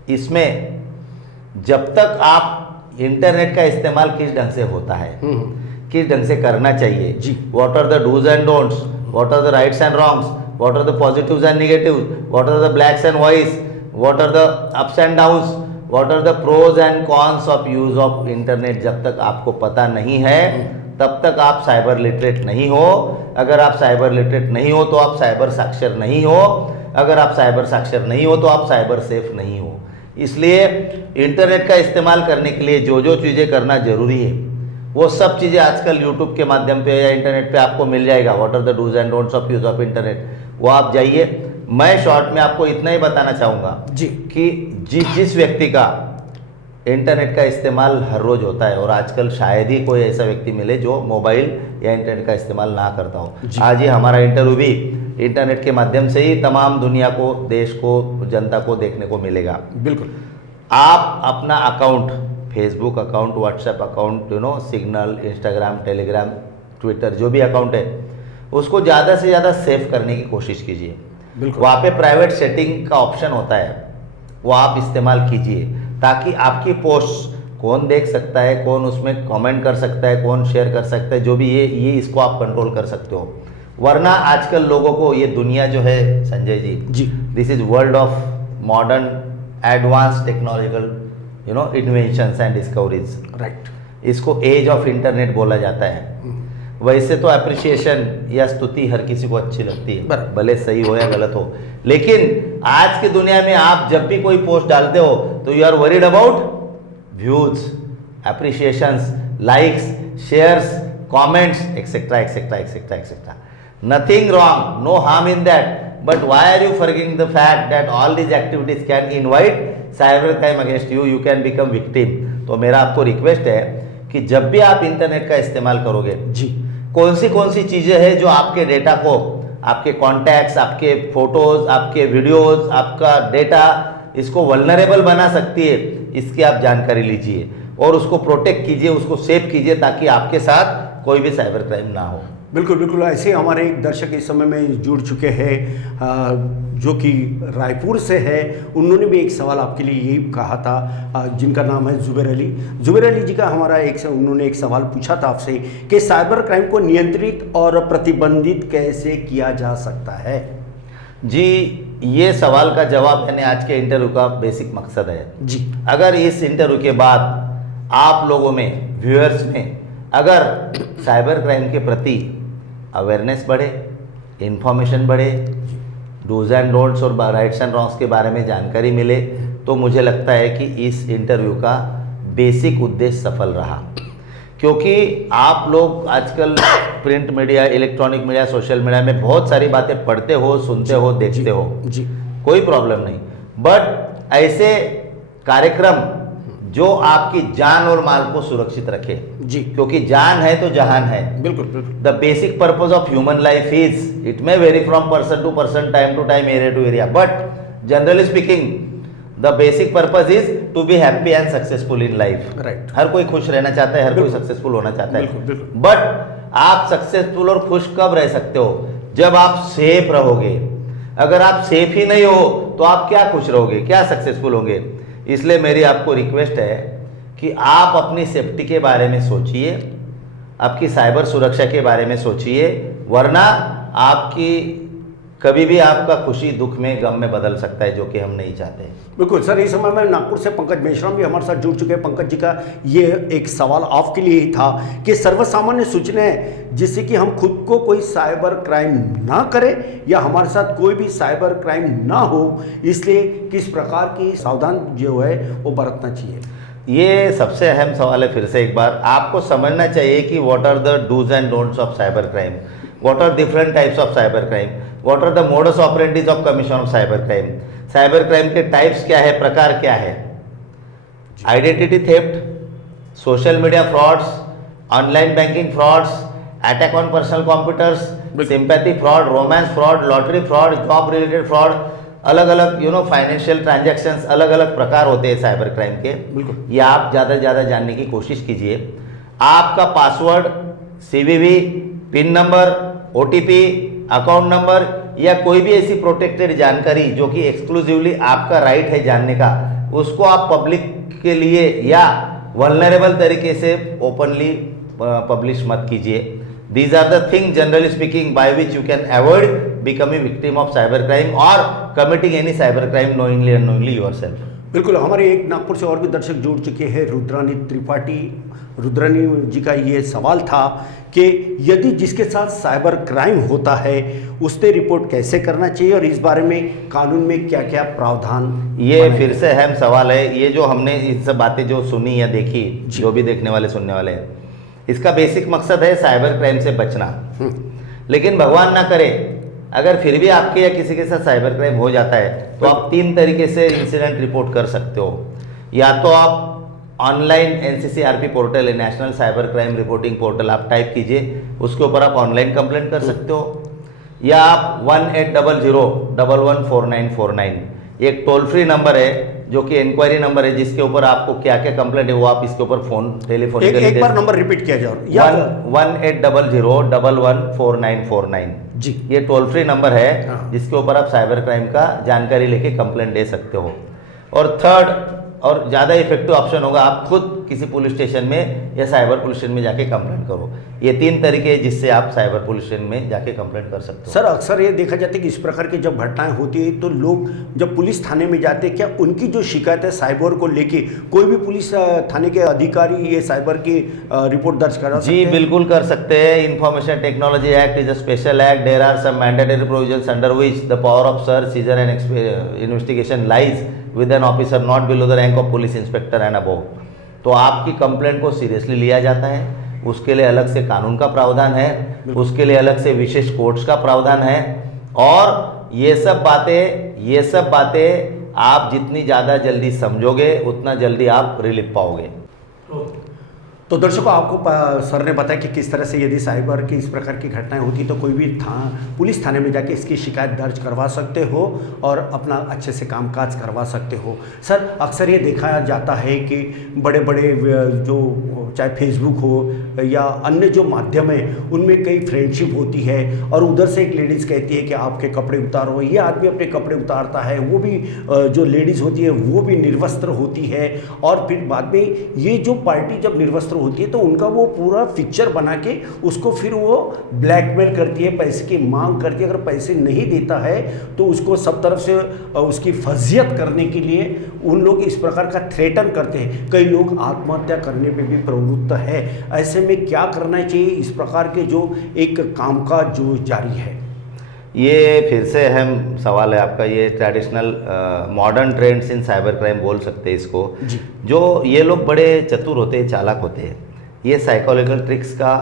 इसमें जब तक आप इंटरनेट का इस्तेमाल किस ढंग से होता है, किस ढंग से करना चाहिए, जी, what are the dos and don'ts, what are the rights and wrongs, what are the positives and negatives, what are the blacks and whites, what are the ups and downs, what are the pros and cons of use of internet, जब तक आपको पता नहीं है तब तक आप cyber literate नहीं हो। अगर आप साइबर लिटरेट नहीं हो तो आप साइबर साक्षर नहीं हो। अगर आप साइबर साक्षर नहीं हो तो आप साइबर सेफ नहीं हो। इसलिए इंटरनेट का इस्तेमाल करने के लिए जो जो चीज़ें करना जरूरी है वो सब चीज़ें आजकल यूट्यूब के माध्यम पे या इंटरनेट पे आपको मिल जाएगा। What are the dos and don'ts of use of internet, वो आप जाइए। मैं शॉर्ट में आपको इतना ही बताना चाहूँगा जी कि जिस व्यक्ति का इंटरनेट का इस्तेमाल हर रोज होता है, और आजकल शायद ही कोई ऐसा व्यक्ति मिले जो मोबाइल या इंटरनेट का इस्तेमाल ना करता हो। आज ही हमारा इंटरव्यू भी इंटरनेट के माध्यम से ही तमाम दुनिया को, देश को, जनता को देखने को मिलेगा। बिल्कुल। आप अपना account, Facebook account, WhatsApp account, signal, Instagram, Telegram, Twitter, जो भी अकाउंट है उसको ज़्यादा से ज़्यादा सेव करने की कोशिश कीजिए। बिल्कुल। वहाँ पे प्राइवेट सेटिंग का ऑप्शन होता है, वो आप इस्तेमाल कीजिए ताकि आपकी पोस्ट कौन देख सकता है, कौन उसमें कमेंट कर सकता है, कौन शेयर कर सकता है, जो भी ये इसको आप कंट्रोल कर सकते हो। वरना आजकल लोगों को ये दुनिया जो है Sanjay ji, this is world of modern advance technological inventions and discoveries, right. इसको एज ऑफ इंटरनेट बोला जाता है। वैसे तो अप्रिसिएशन या स्तुति हर किसी को अच्छी लगती है, भले सही हो या गलत हो, लेकिन आज की दुनिया में आप जब भी कोई पोस्ट डालते हो तो you are worried about views, appreciations, likes, shares, comments, etcetera etcetera etcetera etcetera. Nothing wrong, no harm in that, but why are you forgetting the fact that all these activities can invite cyber crime against you, you can become victim. तो मेरा आपको request है कि जब भी आप internet का इस्तेमाल करोगे जी, कौन सी चीज़ें हैं जो आपके डेटा को आपके कॉन्टैक्ट्स, आपके फोटोज, आपके वीडियोस, आपका डेटा इसको वल्नरेबल बना सकती है, इसकी आप जानकारी लीजिए और उसको प्रोटेक्ट कीजिए, उसको सेव कीजिए ताकि आपके साथ कोई भी साइबर क्राइम ना हो। बिल्कुल बिल्कुल, ऐसे हमारे एक दर्शक इस समय में जुड़ चुके हैं जो कि रायपुर से है। उन्होंने भी एक सवाल आपके लिए यही कहा था, जिनका नाम है जुबेर अली। जुबेर अली जी का उन्होंने एक सवाल पूछा था आपसे कि साइबर क्राइम को नियंत्रित और प्रतिबंधित कैसे किया जा सकता है। जी, ये सवाल का जवाब यानी आज के इंटरव्यू का बेसिक मकसद है जी। अगर इस इंटरव्यू के बाद आप लोगों में, व्यूअर्स में, अगर साइबर क्राइम के प्रति अवेयरनेस बढ़े, इन्फॉर्मेशन बढ़े, डूज एंड डोंट्स और राइट्स एंड रॉन्ग्स के बारे में जानकारी मिले, तो मुझे लगता है कि इस इंटरव्यू का बेसिक उद्देश्य सफल रहा। क्योंकि आप लोग आजकल print media, electronic media, social media में बहुत सारी बातें पढ़ते हो, सुनते हो, देखते हो, जी, कोई प्रॉब्लम नहीं, बट ऐसे कार्यक्रम जो आपकी जान और माल को सुरक्षित रखे, जी, क्योंकि जान है तो जहान है। बिल्कुल बिल्कुल। The basic purpose of human life is, it may vary from person to person, time to time, area to area, but generally speaking the basic purpose is to be happy and successful in life. Right. हर कोई खुश रहना चाहता है, हर कोई successful होना चाहता है, बिल्कुल, बिल्कुल। बट आप सक्सेसफुल और खुश कब रह सकते हो? जब आप सेफ रहोगे। अगर आप सेफ ही नहीं हो तो आप क्या खुश रहोगे, क्या सक्सेसफुल होंगे? इसलिए मेरी आपको रिक्वेस्ट है कि आप अपनी सेफ्टी के बारे में सोचिए, आपकी साइबर सुरक्षा के बारे में सोचिए, वरना आपकी कभी भी आपका खुशी दुख में, गम में बदल सकता है, जो कि हम नहीं चाहते। बिल्कुल सर, इस समय में नागपुर से पंकज मेश्राम भी हमारे साथ जुड़ चुके हैं। पंकज जी का ये एक सवाल आपके लिए ही था कि सर्वसामान्य सूचनाएं जिससे कि हम खुद को कोई साइबर क्राइम ना करें या हमारे साथ कोई भी साइबर क्राइम ना हो, इसलिए किस प्रकार की सावधान जो है वो बरतना चाहिए? ये सबसे अहम सवाल है। फिर से एक बार आपको समझना चाहिए कि what are the dos and don'ts of cyber crime, what are different types of cyber crime, what are the modus operandis of commission of cyber crime. Cyber crime के टाइप्स क्या है, प्रकार क्या है? Identity theft, social media frauds, online banking frauds, attack on personal computers, sympathy fraud, romance fraud, lottery fraud, job related fraud, अलग अलग financial transactions, अलग अलग प्रकार होते हैं साइबर क्राइम के। बिल्कुल। ये आप ज़्यादा से ज़्यादा जानने की कोशिश कीजिए। आपका password, CVV, pin number, OTP, account number या कोई भी ऐसी प्रोटेक्टेड जानकारी जो कि एक्सक्लूसिवली आपका राइट है जानने का, उसको आप पब्लिक के लिए या वल्नरेबल तरीके से ओपनली पब्लिश मत कीजिए। These are the things generally speaking by which you can avoid becoming victim of cyber crime or committing any cyber crime knowingly or unknowingly yourself. बिल्कुल, हमारे एक नागपुर से और भी दर्शक जुड़ चुके हैं, रुद्रानी त्रिपाठी। रुद्रानी जी का ये सवाल था कि यदि जिसके साथ साइबर क्राइम होता है उससे रिपोर्ट कैसे करना चाहिए और इस बारे में कानून में क्या क्या प्रावधान? ये फिर से अहम सवाल है। ये जो हमने इन सब बातें जो सुनी या देखी, जो भी देखने वाले सुनने वाले हैं, इसका बेसिक मकसद है साइबर क्राइम से बचना। लेकिन भगवान ना करे अगर फिर भी आपके या किसी के साथ साइबर क्राइम हो जाता है तो आप 3 तरीके से इंसिडेंट रिपोर्ट कर सकते हो। या तो आप ऑनलाइन NCCRP पोर्टल है, national cyber crime reporting portal, आप टाइप कीजिए, उसके ऊपर आप ऑनलाइन कंप्लेंट कर सकते हो। या आप 1800-114949 एक टोल फ्री नंबर है जो कि इंक्वायरी नंबर है, जिसके ऊपर आपको क्या क्या कंप्लेंट है वो आप इसके ऊपर फोन टेलीफोनिकली एक बार नंबर रिपीट किया जाए। 1800-114949 जी, ये टोल फ्री नंबर है हाँ। जिसके ऊपर आप साइबर क्राइम का जानकारी लेके कंप्लेंट दे सकते हो। और थर्ड और ज़्यादा इफेक्टिव ऑप्शन होगा, आप खुद किसी पुलिस स्टेशन में या साइबर पुलिस स्टेशन में जाके कंप्लेंट करो। ये 3 तरीके हैं जिससे आप साइबर पुलिस स्टेशन में जाके कंप्लेंट कर सकते हो। सर अक्सर ये देखा जाता है कि इस प्रकार की जब घटनाएं होती है तो लोग जब पुलिस थाने में जाते हैं, क्या उनकी जो शिकायत है साइबर को लेके कोई भी पुलिस थाने के अधिकारी ये साइबर की रिपोर्ट दर्ज करा सकते जी हैं? बिल्कुल कर सकते हैं। Information technology act is a special act. There are some mandatory provisions under which the power of search, seizure and investigation lies with an officer not below the rank of police inspector and above. तो आपकी complaint को seriously लिया जाता है, उसके लिए अलग से कानून का प्रावधान है, उसके लिए अलग से विशेष कोर्ट्स का प्रावधान है। और ये सब बातें आप जितनी ज़्यादा जल्दी समझोगे उतना जल्दी आप रिलीफ पाओगे। तो दर्शकों, आपको सर ने बताया कि किस तरह से यदि साइबर की इस प्रकार की घटनाएं होती तो कोई भी पुलिस थाने में जाके इसकी शिकायत दर्ज करवा सकते हो और अपना अच्छे से कामकाज करवा सकते हो। सर, अक्सर ये देखा जाता है कि बड़े बड़े जो चाहे फेसबुक हो या अन्य जो माध्यम है उनमें कई फ्रेंडशिप होती है और उधर से एक लेडीज़ कहती है कि आपके कपड़े उतारो, ये आदमी अपने कपड़े उतारता है, वो भी जो लेडीज़ होती है वो भी निर्वस्त्र होती है और फिर बाद में ये जो पार्टी जब निर्वस्त्र होती है तो उनका वो पूरा पिक्चर बना के उसको फिर वो ब्लैकमेल करती है, पैसे की मांग करती है। अगर पैसे नहीं देता है तो उसको सब तरफ से उसकी फजियत करने के लिए उन लोग इस प्रकार का थ्रेटन करते हैं। कई लोग आत्महत्या करने पे भी प्रवृत्त है। ऐसे में क्या करना चाहिए इस प्रकार के जो एक कामकाज जो जारी है? ये फिर से अहम सवाल है आपका। ये traditional modern trends in cyber crime बोल सकते हैं इसको जी। जो ये लोग बड़े चतुर होते हैं, चालाक होते हैं, ये साइकोलॉजिकल ट्रिक्स का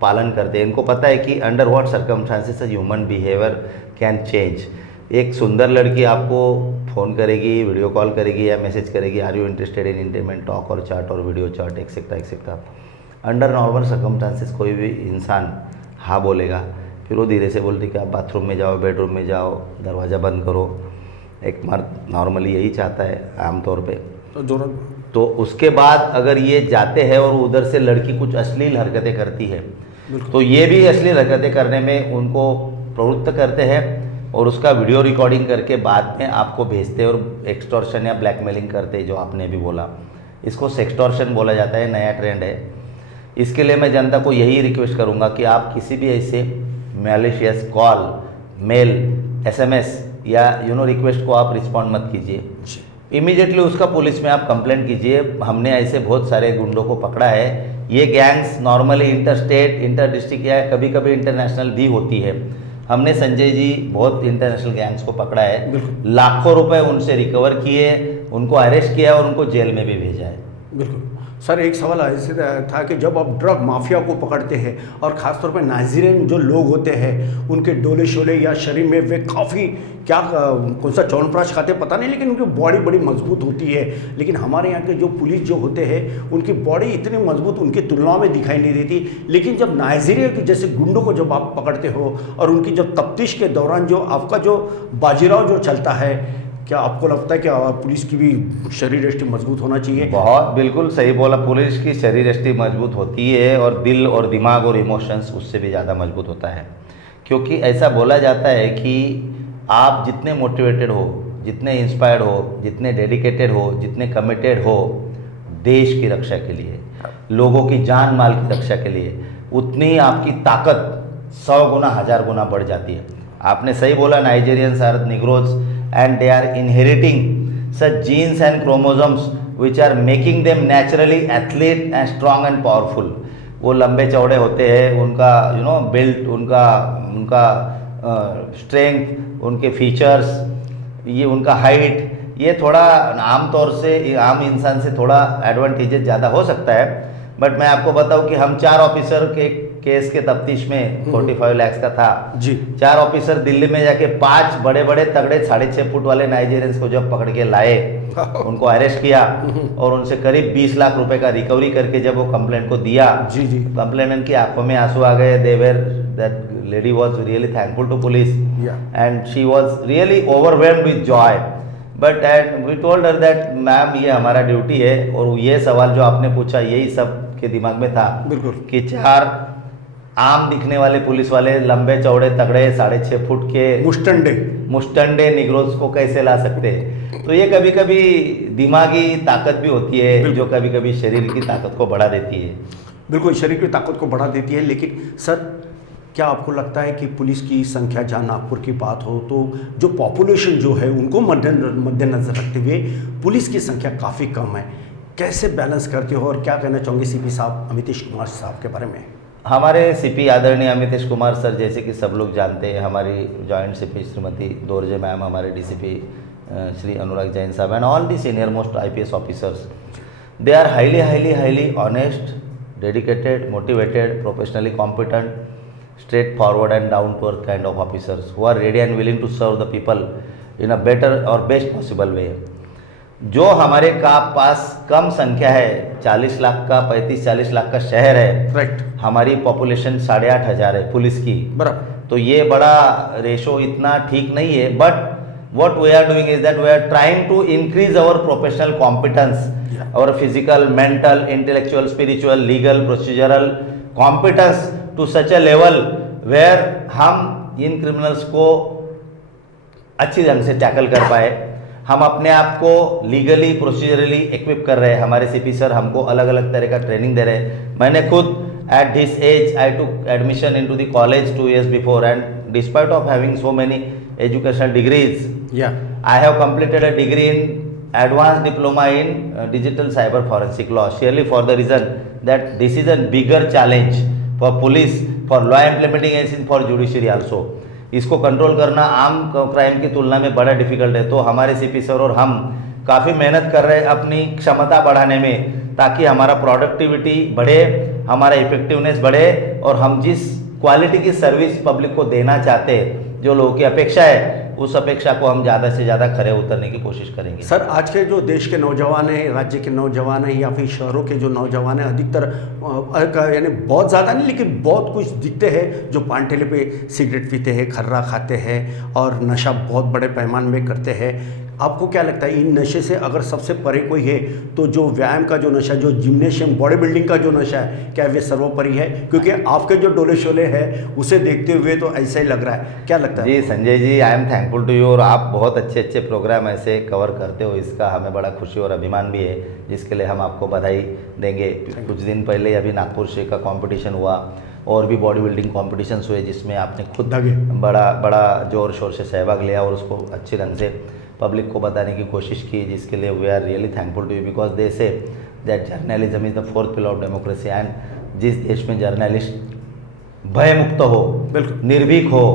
पालन करते हैं। इनको पता है कि under what circumstances human behaviour can change. एक सुंदर लड़की आपको फ़ोन करेगी, वीडियो कॉल करेगी या मैसेज करेगी, are you interested in intimate talk और चैट और video chat etcetera etcetera. Under normal circumstances कोई भी इंसान हाँ बोलेगा, फिर वो धीरे से बोलती कि आप बाथरूम में जाओ, बेडरूम में जाओ, दरवाज़ा बंद करो। एक मर्द नॉर्मली यही चाहता है आमतौर पे। तो उसके बाद अगर ये जाते हैं और उधर से लड़की कुछ अश्लील हरकतें करती है तो ये भी अश्लील हरकतें करने में उनको प्रवृत्त करते हैं और उसका वीडियो रिकॉर्डिंग करके बाद में आपको भेजते हैं और एक्सटॉर्शन या ब्लैकमेलिंग करते हैं, जो आपने भी बोला। इसको सेक्सटॉर्शन बोला जाता है, नया ट्रेंड है। इसके लिए मैं जनता को यही रिक्वेस्ट करूँगा कि आप किसी भी ऐसे मैलिशियस कॉल, मेल, SMS या रिक्वेस्ट को आप रिस्पॉन्ड मत कीजिए। इमीडिएटली उसका पुलिस में आप कंप्लेंट कीजिए। हमने ऐसे बहुत सारे गुंडों को पकड़ा है। ये gangs normally inter state, inter district या कभी कभी इंटरनेशनल भी होती है। हमने संजय जी बहुत इंटरनेशनल गैंग्स को पकड़ा है, लाखों रुपए उनसे रिकवर किए, उनको अरेस्ट किया और उनको जेल में भी भेजा है। बिल्कुल सर, एक सवाल ऐसे था कि जब आप ड्रग माफिया को पकड़ते हैं और ख़ासतौर पर नाइजीरियन जो लोग होते हैं उनके डोले शोले या शरीर में वे काफ़ी क्या कौन सा च्यवनप्राश खाते पता नहीं, लेकिन उनकी बॉडी बड़ी मजबूत होती है। लेकिन हमारे यहाँ के जो पुलिस जो होते हैं उनकी बॉडी इतनी मजबूत उनकी तुलना में दिखाई नहीं देती। लेकिन जब नाइजीरिया के जैसे गुंडों को जब आप पकड़ते हो और उनकी जब तफ्तीश के दौरान जो आपका जो बाजीराव जो चलता है, क्या आपको लगता है कि पुलिस की भी शरीर यष्टि मजबूत होना चाहिए? बहुत बिल्कुल सही बोला। पुलिस की शरीर यष्टि मजबूत होती है और दिल और दिमाग और इमोशंस उससे भी ज़्यादा मजबूत होता है। क्योंकि ऐसा बोला जाता है कि आप जितने मोटिवेटेड हो, जितने इंस्पायर्ड हो, जितने डेडिकेटेड हो, जितने कमिटेड हो देश की रक्षा के लिए, लोगों की जान माल की रक्षा के लिए, उतनी आपकी ताकत 100 गुना 1000 गुना बढ़ जाती है। आपने सही बोला, Nigerians are negroes and they are inheriting such genes and chromosomes which are making them naturally athlete and strong and powerful। वो लंबे चौड़े होते हैं, उनका बिल्ट, उनका स्ट्रेंथ, उनके फीचर्स, ये उनका हाइट, ये थोड़ा आम तौर से आम इंसान से थोड़ा एडवांटेजेस ज़्यादा हो सकता है। बट मैं आपको बताऊं कि हम 4 ऑफिसर के केस के तफ्तीश में 45 लाख का था जी। 4 ऑफिसर दिल्ली में जाके 5 बड़े बड़े तगड़े 6.5 फुट वाले नाइजीरियंस को जब पकड़ के लाए, उनको अरेस्ट किया और उनसे करीब 20 लाख रुपए का रिकवरी करके जब वो कंप्लेंट को दिया, जी जी, कंप्लेनेंट की आंखों में आंसू आ गए। That lady was really thankful to police and she was really overwhelmed with joy. But we told her that ma'am, ये हमारा ड्यूटी है। और ये सवाल जो आपने पूछा यही सब के दिमाग में था बिल्कुल कि 4 आम दिखने वाले पुलिस वाले लंबे चौड़े तगड़े 6.5 फुट के मुस्टंडे निग्रोज को कैसे ला सकते हैं। तो ये कभी कभी दिमागी ताकत भी होती है जो कभी कभी शरीर की ताकत को बढ़ा देती है। बिल्कुल, शरीर की ताकत को बढ़ा देती है। लेकिन सर, क्या आपको लगता है कि पुलिस की संख्या, जहाँ नागपुर की बात हो तो जो पॉपुलेशन जो है उनको मद्देनजर रखते हुए पुलिस की संख्या काफ़ी कम है, कैसे बैलेंस करते हो और क्या कहना चाहोगे सीपी साहब अमितेश कुमार साहब के बारे में? हमारे सीपी आदरणीय अमितेश कुमार सर, जैसे कि सब लोग जानते हैं, हमारी joint CP Shrimati Dorje ma'am, हमारे DCP Shri Anurag Jain sahab and all the senior most IPS officers, they are highly honest, dedicated, motivated, professionally competent, straight forward and down to earth kind of officers who are ready and willing to serve the people in a better or best possible way। जो हमारे का पास कम संख्या है, 40 लाख का 35-40 लाख का शहर है, right, हमारी पॉपुलेशन 8,500 है पुलिस की, बराबर, तो ये बड़ा रेशो इतना ठीक नहीं है. But what we are doing is that we are trying to increase our professional competence, our physical, mental, intellectual, spiritual, legal, procedural competence to such a level where हम इन criminals को अच्छी ढंग से टैकल कर पाए. हम अपने आप को लीगली प्रोसीजरली इक्विप कर रहे हैं. हमारे सीपी सर हमको अलग अलग तरह का ट्रेनिंग दे रहे हैं. मैंने खुद at this age I took admission into the college 2 years before, and despite of having so many educational degrees, I have completed a degree in advanced diploma in digital cyber forensic law, surely for the reason that this is a bigger challenge for police, for law implementing agency, for judiciary also. इसको control करना आम crime की तुलना में बड़ा difficult है. तो हमारे सीपी सर और हम काफ़ी मेहनत कर रहे हैं अपनी क्षमता बढ़ाने में, ताकि हमारा प्रोडक्टिविटी बढ़े, हमारा इफेक्टिवनेस बढ़े, और हम जिस क्वालिटी की सर्विस पब्लिक को देना चाहते हैं, जो लोगों की अपेक्षा है, उस अपेक्षा को हम ज़्यादा से ज़्यादा खरे उतरने की कोशिश करेंगे. सर, आज के जो देश के नौजवान हैं, राज्य के नौजवान हैं, या फिर शहरों के जो नौजवान हैं, अधिकतर यानी बहुत ज़्यादा नहीं लेकिन बहुत कुछ दिखते हैं जो पान ठेले पे सिगरेट पीते हैं, खर्रा खाते हैं और नशा बहुत बड़े पैमाने में करते हैं. आपको क्या लगता है, इन नशे से अगर सबसे परे कोई है तो जो व्यायाम का जो नशा, जो जिम्नेशियम बॉडी बिल्डिंग का जो नशा है, क्या वे सर्वोपरि है? क्योंकि आपके जो डोले शोले हैं उसे देखते हुए तो ऐसा ही लग रहा है. क्या लगता है? जी Sanjay ji, I am thankful to you, और आप बहुत अच्छे अच्छे प्रोग्राम ऐसे कवर करते हो, इसका हमें बड़ा खुशी और अभिमान भी है, जिसके लिए हम आपको बधाई देंगे. कुछ दिन पहले अभी नागपुर से का कंपटीशन हुआ, और भी बॉडी बिल्डिंग कॉम्पिटिशन्स हुए, जिसमें आपने खुद बड़ा जोर शोर से सहभाग लिया और उसको अच्छे ढंग से पब्लिक को बताने की कोशिश की, जिसके लिए we are really thankful to you, because they say that journalism is the 4th pillar of democracy. And जिस देश में जर्नलिस्ट भयमुक्त हो, निर्भीक हो,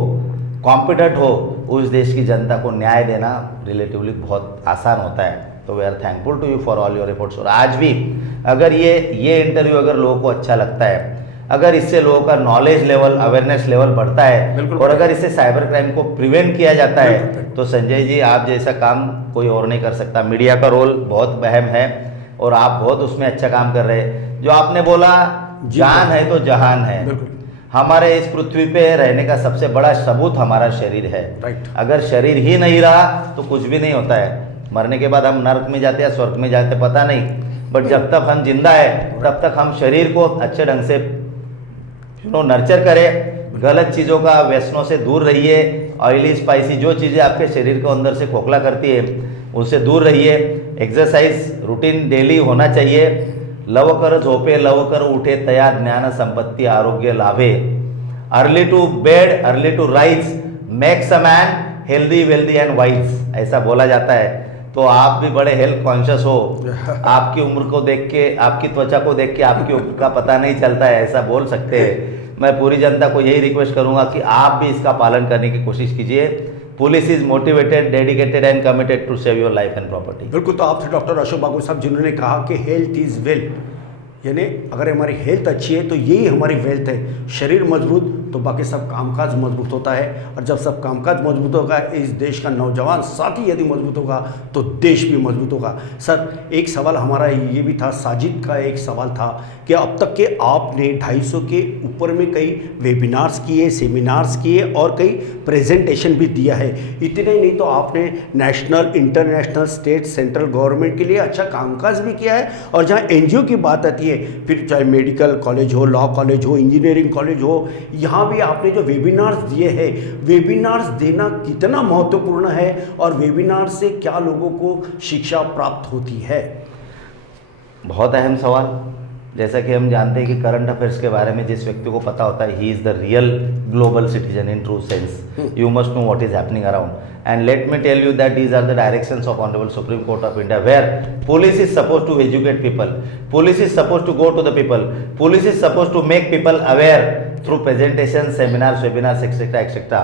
कॉम्पिटेंट हो, उस देश की जनता को न्याय देना रिलेटिवली बहुत आसान होता है. तो we are thankful to you for all your efforts. और आज भी अगर ये इंटरव्यू अगर लोगों को अच्छा लगता है, अगर इससे लोगों का नॉलेज लेवल, अवेयरनेस लेवल बढ़ता है, और अगर इससे साइबर क्राइम को प्रिवेंट किया जाता है, तो संजय जी आप जैसा काम कोई और नहीं कर सकता. मीडिया का रोल बहुत अहम है और आप बहुत उसमें अच्छा काम कर रहे हैं. जो आपने बोला, जान है तो जहान है. हमारे इस पृथ्वी पे रहने का सबसे बड़ा सबूत हमारा शरीर है. अगर शरीर ही नहीं रहा तो कुछ भी नहीं होता है. मरने के बाद हम नर्क में जाते हैं, स्वर्ग में जाते, पता नहीं, बट जब तक हम जिंदा है तब तक हम शरीर को अच्छे ढंग से नर्चर करें. गलत चीज़ों का, व्यसनों से दूर रहिए. ऑयली स्पाइसी जो चीज़ें आपके शरीर को अंदर से खोखला करती है, उससे दूर रहिए. एक्सरसाइज रूटीन डेली होना चाहिए. लव कर झोपे, लव कर उठे, तया ज्ञान संपत्ति आरोग्य लाभे. Early to bed, early to rise makes a man healthy, wealthy and wise, ऐसा बोला जाता है. तो आप भी बड़े हेल्थ कॉन्शियस हो. आपकी उम्र को देख के, आपकी त्वचा को देख के आपकी उम्र का पता नहीं चलता है, ऐसा बोल सकते हैं. मैं पूरी जनता को यही रिक्वेस्ट करूंगा कि आप भी इसका पालन करने की कोशिश कीजिए. Police is motivated, dedicated and committed to save your life and property. बिल्कुल. तो आपसे डॉक्टर अशोक बागुल साहब, जिन्होंने कहा कि हेल्थ इज़ वेल्थ, यानी अगर हमारी हेल्थ अच्छी है तो यही हमारी वेल्थ है. शरीर मजबूत तो बाकी सब कामकाज मजबूत होता है, और जब सब कामकाज मजबूत होगा, इस देश का नौजवान साथी यदि मजबूत होगा तो देश भी मजबूत होगा. सर, एक सवाल हमारा ये भी था, साजिद का एक सवाल था कि अब तक के आपने 250 के ऊपर में कई वेबिनार्स किए, सेमिनार्स किए और कई प्रेजेंटेशन भी दिया है. इतने ही नहीं तो आपने national, international, state, central government के लिए अच्छा कामकाज भी किया है. और जहाँ NGO की बात आती है, फिर चाहे मेडिकल कॉलेज हो, लॉ कॉलेज हो, इंजीनियरिंग कॉलेज हो, यहाँ भी आपने जो वेबिनार्स दिए हैं, वेबिनार्स देना कितना महत्वपूर्ण है और वेबिनार से क्या लोगों को शिक्षा प्राप्त होती है? बहुत अहम सवाल. जैसा कि हम जानते हैं कि करंट अफेयर्स के बारे में जिस व्यक्ति को पता होता है, he is the real global citizen in true sense. You must know what is happening around. And let me tell you that these are the directions of Honorable Supreme Court of India, where police is supposed to educate people, police is supposed to go to the people, police is supposed to make people aware through presentations, seminars, webinars, etc. etc.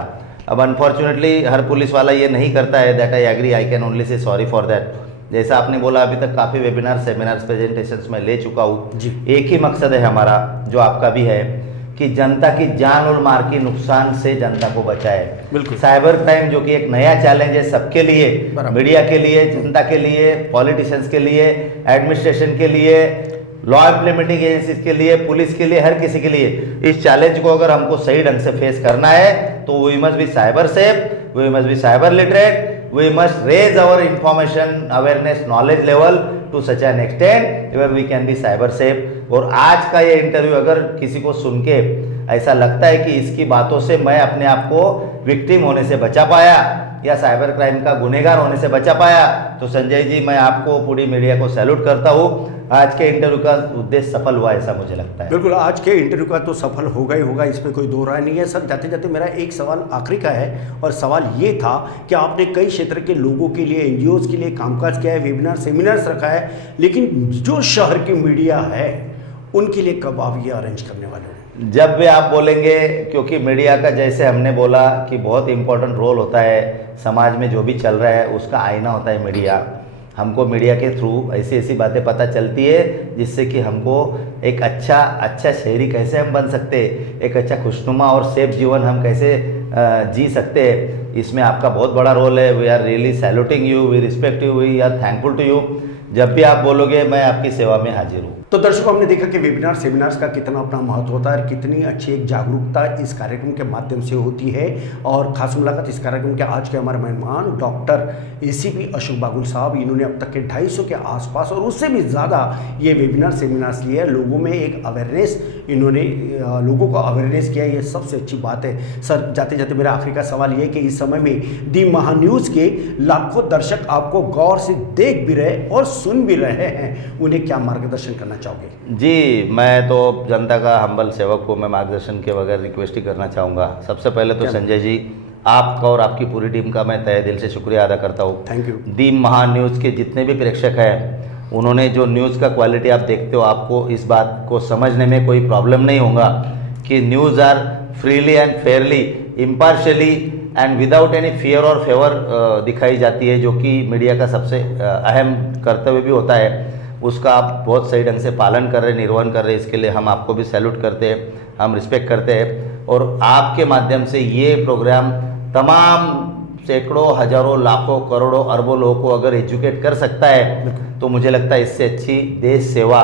अब unfortunately हर police वाला ये नहीं करता है. That I agree, I can only say sorry for that. जैसा आपने बोला, अभी तक काफ़ी वेबिनार, सेमिनार्स, प्रेजेंटेशंस मैं ले चुका हूँ. एक ही मकसद है हमारा, जो आपका भी है, कि जनता की जान और माल की नुकसान से जनता को बचाए। बिल्कुल। साइबर क्राइम जो कि एक नया चैलेंज है सबके लिए, बराबर। मीडिया के लिए, जनता के लिए, पॉलिटिशियंस के लिए, एडमिनिस्ट्रेशन के लिए, लॉ इम्प्लीमेंटिंग एजेंसीज के लिए, पुलिस के लिए, हर किसी के लिए इस चैलेंज को अगर हमको सही ढंग से फेस करना है तो we must be cyber safe, we must be cyber literate, we must raise our information awareness knowledge level to such an extent where we can be cyber safe। और आज का ये इंटरव्यू अगर किसी को सुन के ऐसा लगता है कि इसकी बातों से मैं अपने आप को विक्टिम होने से बचा पाया या साइबर क्राइम का गुनहगार होने से बचा पाया, तो संजय जी मैं आपको पूरी मीडिया को सैल्यूट करता हूँ। आज के इंटरव्यू का उद्देश्य सफल हुआ ऐसा मुझे लगता है। बिल्कुल, आज के इंटरव्यू का तो सफल होगा ही होगा, इसमें कोई दो राय नहीं है। सर जाते जाते मेरा एक सवाल आखिरी का है, और सवाल ये था कि आपने कई क्षेत्र के लोगों के लिए, एनजीओज के लिए कामकाज किया है, वेबिनार सेमिनार्स रखा है, लेकिन जो शहर की मीडिया है उनके लिए कब आप ये अरेंज करने वाले हो? जब भी आप बोलेंगे, क्योंकि मीडिया का जैसे हमने बोला कि बहुत इंपॉर्टेंट रोल होता है समाज में, जो भी चल रहा है उसका आईना होता है मीडिया। हमको मीडिया के थ्रू ऐसी ऐसी बातें पता चलती है जिससे कि हमको एक अच्छा शहरी कैसे हम बन सकते, एक अच्छा खुशनुमा और सेफ जीवन हम कैसे जी सकते हैं, इसमें आपका बहुत बड़ा रोल है। We are really saluting you, we respect you, we are thankful to you. जब भी आप बोलोगे मैं आपकी सेवा में हाजिर हूँ। तो दर्शकों, हमने देखा कि वेबिनार सेमिनार्स का कितना अपना महत्व होता है और कितनी अच्छी एक जागरूकता इस कार्यक्रम के माध्यम से होती है। और खास मुलाकात इस कार्यक्रम के आज के हमारे मेहमान डॉक्टर एसीपी अशोक बागुल साहब, इन्होंने अब तक के 250 के आसपास और उससे भी ज़्यादा ये वेबिनार सेमिनार्स लिए हैं। लोगों में एक अवेयरनेस, इन्होंने लोगों को अवेयरनेस किया, ये सबसे अच्छी बात है। सर जाते जाते मेरा आखिरी का सवाल ये है कि इस समय में दी महान्यूज़ के लाखों दर्शक आपको गौर से देख भी रहे और सुन भी रहे हैं, उन्हें क्या मार्गदर्शन करना चाहोगे? जी, मैं तो जनता का हम्बल सेवक हूँ, मैं मार्गदर्शन के बगैर रिक्वेस्ट ही करना चाहूँगा। सबसे पहले तो संजय जी, आपका और आपकी पूरी टीम का मैं तहे दिल से शुक्रिया अदा करता हूँ। Thank you. दी महान्यूज़ के जितने भी प्रेक्षक हैं, उन्होंने जो न्यूज़ का क्वालिटी आप देखते हो, आपको इस बात को समझने में कोई प्रॉब्लम नहीं होगा कि news are freely and fairly, impartially and without any fear और फेवर दिखाई जाती है, जो कि मीडिया का सबसे अहम कर्तव्य भी होता है। उसका आप बहुत सही ढंग से पालन कर रहे हैं, निर्वहन कर रहे हैं, इसके लिए हम आपको भी सैल्यूट करते हैं, हम रिस्पेक्ट करते हैं। और आपके माध्यम से ये प्रोग्राम तमाम सैकड़ों, हजारों, लाखों, करोड़ों, अरबों लोगों को अगर एजुकेट कर सकता है तो मुझे लगता है इससे अच्छी देश सेवा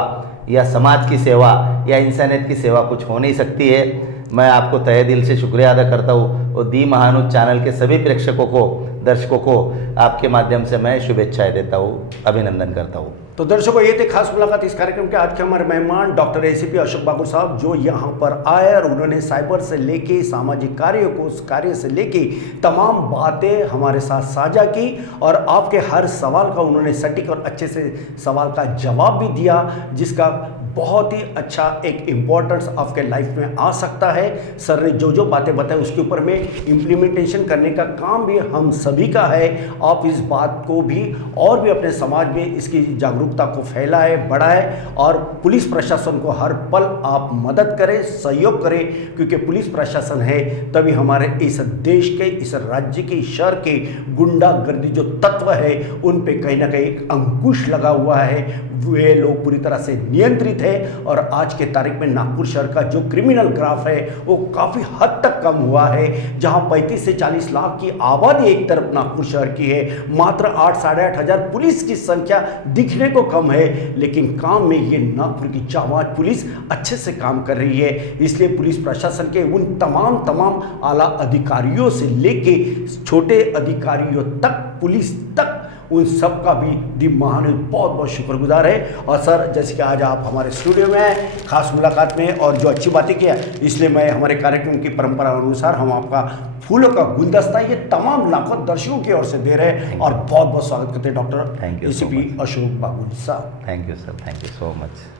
या समाज की सेवा या इंसानियत की सेवा कुछ हो नहीं सकती है। मैं आपको तहे दिल से शुक्रिया अदा करता हूँ और दी महानुज चैनल के सभी प्रेक्षकों को, दर्शकों को आपके माध्यम से मैं शुभेच्छाएं देता हूँ, अभिनंदन करता हूँ। तो दर्शकों, ये थे खास मुलाकात इस कार्यक्रम के आज के हमारे मेहमान डॉक्टर एसीपी अशोक बागुल साहब, जो यहाँ पर आए और उन्होंने साइबर से लेके सामाजिक कार्यों को, उस कार्य से लेके तमाम बातें हमारे साथ साझा की और आपके हर सवाल का उन्होंने सटीक और अच्छे से सवाल का जवाब भी दिया, जिसका बहुत ही अच्छा एक इम्पोर्टेंस आपके लाइफ में आ सकता है। सर ने जो जो बातें बताई उसके ऊपर में इम्प्लीमेंटेशन करने का काम भी हम सभी का है। आप इस बात को भी और भी अपने समाज में इसकी जागरूकता को फैलाए, बढ़ाए और पुलिस प्रशासन को हर पल आप मदद करें, सहयोग करें, क्योंकि पुलिस प्रशासन है तभी हमारे इस देश के, इस राज्य के, इस शहर के गुंडागर्दी जो तत्व है उन पे कहीं ना कहीं एक अंकुश लगा हुआ है। वे लोग पूरी तरह से नियंत्रित है और आज के तारीख में नागपुर शहर का जो क्रिमिनल ग्राफ है वो काफ़ी हद तक कम हुआ है। जहां 35 से 40 लाख की आबादी एक तरफ नागपुर शहर की है, मात्र 8 साढ़े 8 हज़ार पुलिस की संख्या दिखने को कम है, लेकिन काम में ये नागपुर की जांबाज पुलिस अच्छे से काम कर रही है। इसलिए पुलिस प्रशासन के उन तमाम आला अधिकारियों से लेके छोटे अधिकारियों तक, पुलिस तक, उन सब का भी दी महानुज बहुत बहुत शुक्रगुजार है। और सर, जैसे कि आज आप हमारे स्टूडियो में आए खास मुलाकात में और जो अच्छी बातें किया, इसलिए मैं हमारे कार्यक्रम की परंपरा अनुसार हम आपका फूलों का गुलदस्ता ये तमाम लाखों दर्शकों की ओर से दे रहे हैं और बहुत बहुत स्वागत करते हैं डॉक्टर एसीपी अशोक बागुल साहब। Thank you sir, thank you so much.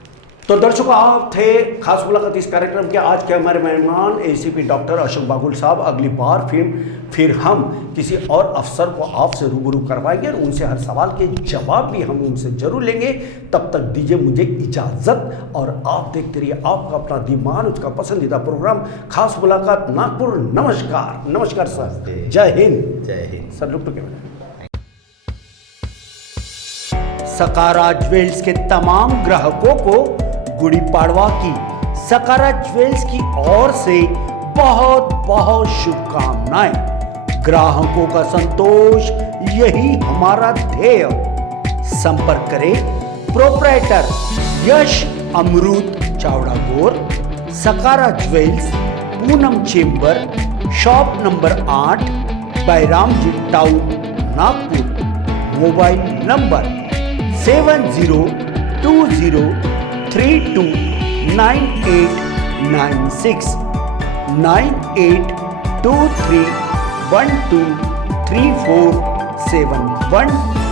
तो दर्शकों, आप थे खास मुलाकात इस कार्यक्रम के आज के हमारे मेहमान एसीपी डॉक्टर अशोक बागुल साहब। अगली बार फिर हम किसी और अफसर को आपसे रूबरू करवाएंगे और उनसे हर सवाल के जवाब भी हम उनसे जरूर लेंगे। तब तक दीजिए मुझे इजाज़त और आप देखते रहिए आपका अपना दी महानुज का पसंदीदा प्रोग्राम खास मुलाकात नागपुर। नमस्कार। नमस्कार sir, Jai Hind. Jai Hind sir. Look to camera. Sakara jewels के तमाम ग्राहकों को गुड़ी पाड़वा की सकारा ज्वेल्स की ओर से बहुत बहुत शुभकामनाएं। ग्राहकों का संतोष यही हमारा ध्येय। संपर्क करें प्रोप्राइटर यश Amrit Chavda Gor, Sakara Jewels, Poonam Chamber, shop number 8, Bairamji Town, Nagpur. Mobile number 7020329896 9823123471।